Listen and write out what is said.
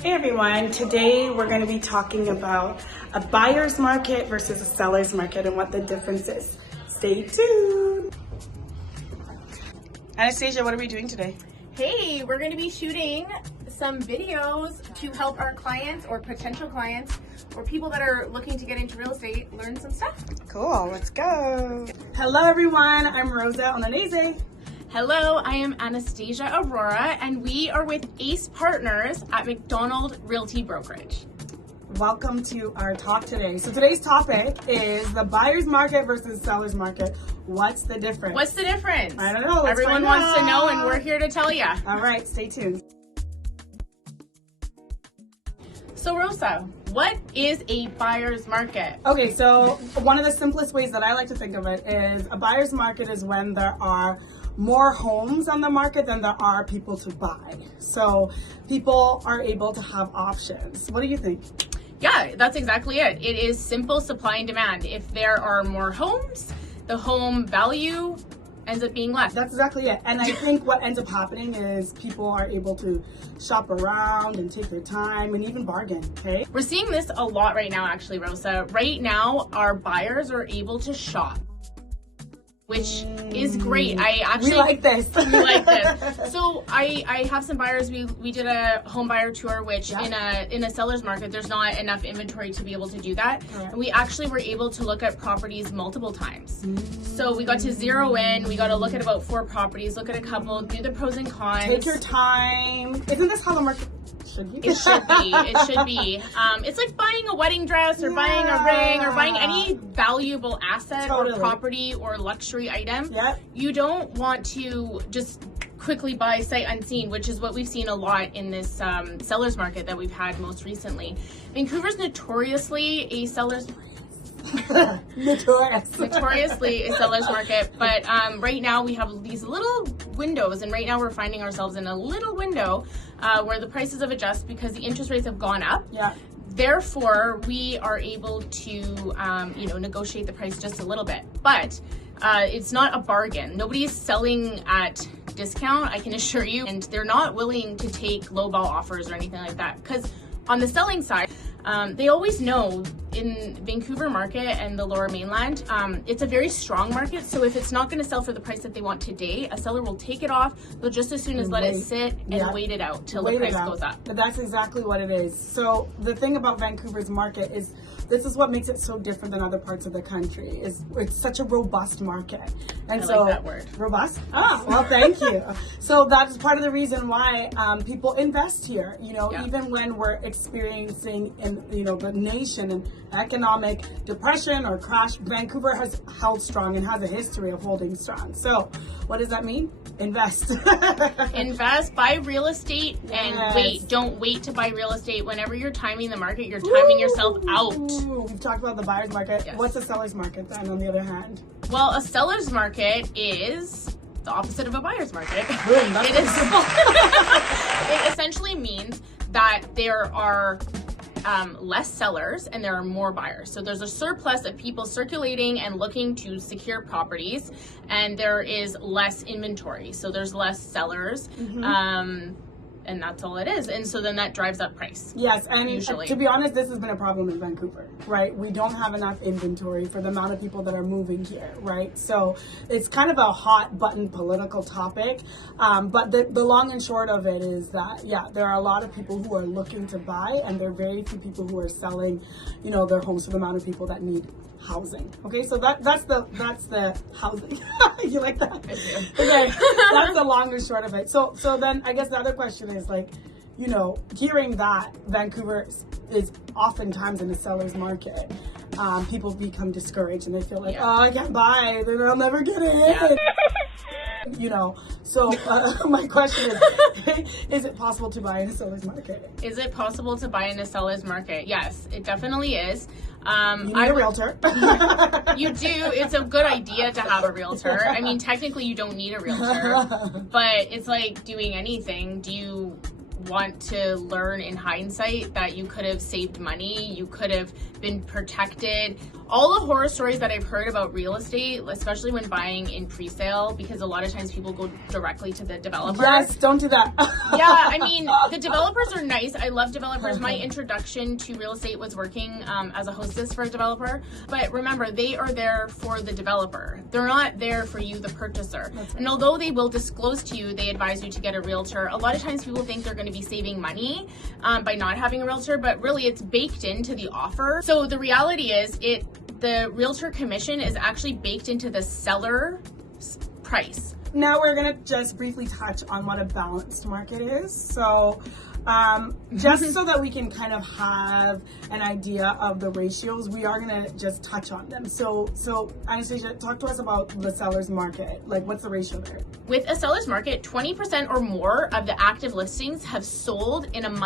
Hey everyone, today we're going to be talking about a buyer's market versus a seller's market and what the difference is. Stay tuned. Anastasia, what are we doing today? Hey, we're going to be shooting some videos to help our clients or potential clients or people that are looking to get into real estate learn some stuff. Cool, let's go. Hello everyone, I'm Rosa Olanese. Hello, I am Anastasia Aurora, and we are with ACE Partners at Macdonald Realty Brokerage. Welcome to our talk today. So today's topic is the buyer's market versus seller's market. What's the difference? What's the difference? I don't know. Everyone wants to know, and we're here to tell you. All right, stay tuned. So Rosa, what is a buyer's market? Okay, so one of the simplest ways that I like to think of it is a buyer's market is when there are more homes on the market than there are people to buy. So people are able to have options. What do you think? Yeah, that's exactly it. It is simple supply and demand. If there are more homes, the home value ends up being less. That's exactly it. And I think what ends up happening is people are able to shop around and take their time and even bargain, okay? We're seeing this a lot right now, actually, Rosa. Right now, our buyers are able to shop, which is great. We like this. We like this. So I have some buyers. We did a home buyer tour, which in a seller's market, there's not enough inventory to be able to do that. And we actually were able to look at properties multiple times. So we got to zero in. We got to look at about 4 properties, look at a couple, do the pros and cons. Take your time. Isn't this how the market should be? It should be. It should be. It's like buying a wedding dress or buying a ring or buying any valuable asset or property or luxury item. You don't want to just quickly buy sight unseen, which is what we've seen a lot in this seller's market that we've had most recently. Vancouver's notoriously a seller's notoriously a seller's market, but right now we have these little windows, and right now we're finding ourselves in a little window where the prices have adjusted because the interest rates have gone up. Therefore, we are able to negotiate the price just a little bit, but it's not a bargain. Nobody is selling at discount, I can assure you, and they're not willing to take lowball offers or anything like that, because on the selling side, they always know in Vancouver market and the Lower Mainland, it's a very strong market. So if it's not going to sell for the price that they want today, a seller will take it off. They'll just as soon as let it sit and wait it out till the price goes up. But that's exactly what it is. So the thing about Vancouver's market is this is what makes it so different than other parts of the country. Is it's such a robust market. And I so like that word. Robust? Oh, well, thank you. So that's part of the reason why people invest here. Even when we're experiencing the nation and economic depression or crash, Vancouver has held strong and has a history of holding strong. So what does that mean? Invest. Invest, buy real estate, and wait. Don't wait to buy real estate. Whenever you're timing the market, you're timing yourself out. We've talked about the buyer's market. What's a seller's market then, on the other hand? Well, a seller's market is the opposite of a buyer's market. It essentially means that there are less sellers and there are more buyers. So there's a surplus of people circulating and looking to secure properties, and there is less inventory. So there's less sellers. And that's all it is. And so then that drives up price. Yes, and to be honest, this has been a problem in Vancouver, right? We don't have enough inventory for the amount of people that are moving here, right? So it's kind of a hot button political topic. But the long and short of it is that, there are a lot of people who are looking to buy, and there are very few people who are selling, their homes for the amount of people that need housing. Okay, so that's the housing. You like that? I do. Okay, that's the long and short of it. So then I guess the other question is hearing that Vancouver is oftentimes in a seller's market, people become discouraged and they feel like, oh, I can't buy, then I'll never get in. So my question is it possible to buy in a seller's market? Is it possible to buy in a seller's market? Yes, it definitely is. You need a realtor. You do. It's a good idea to have a realtor. I mean, technically you don't need a realtor, but it's like doing anything. Do you want to learn in hindsight that you could have saved money, you could have been protected. All the horror stories that I've heard about real estate, especially when buying in pre-sale, because a lot of times people go directly to the developer. Yes, don't do that. Yeah, I mean, the developers are nice. I love developers. My introduction to real estate was working as a hostess for a developer. But remember, they are there for the developer. They're not there for you, the purchaser. Right. And although they will disclose to you, they advise you to get a realtor. A lot of times people think they're going to be saving money by not having a realtor, but really it's baked into the offer. So the reality is the realtor commission is actually baked into the seller price. Now we're going to just briefly touch on what a balanced market is. So just so that we can kind of have an idea of the ratios, we are going to just touch on them. So Anastasia, talk to us about the seller's market. Like, what's the ratio there? With a seller's market, 20% or more of the active listings have sold in a month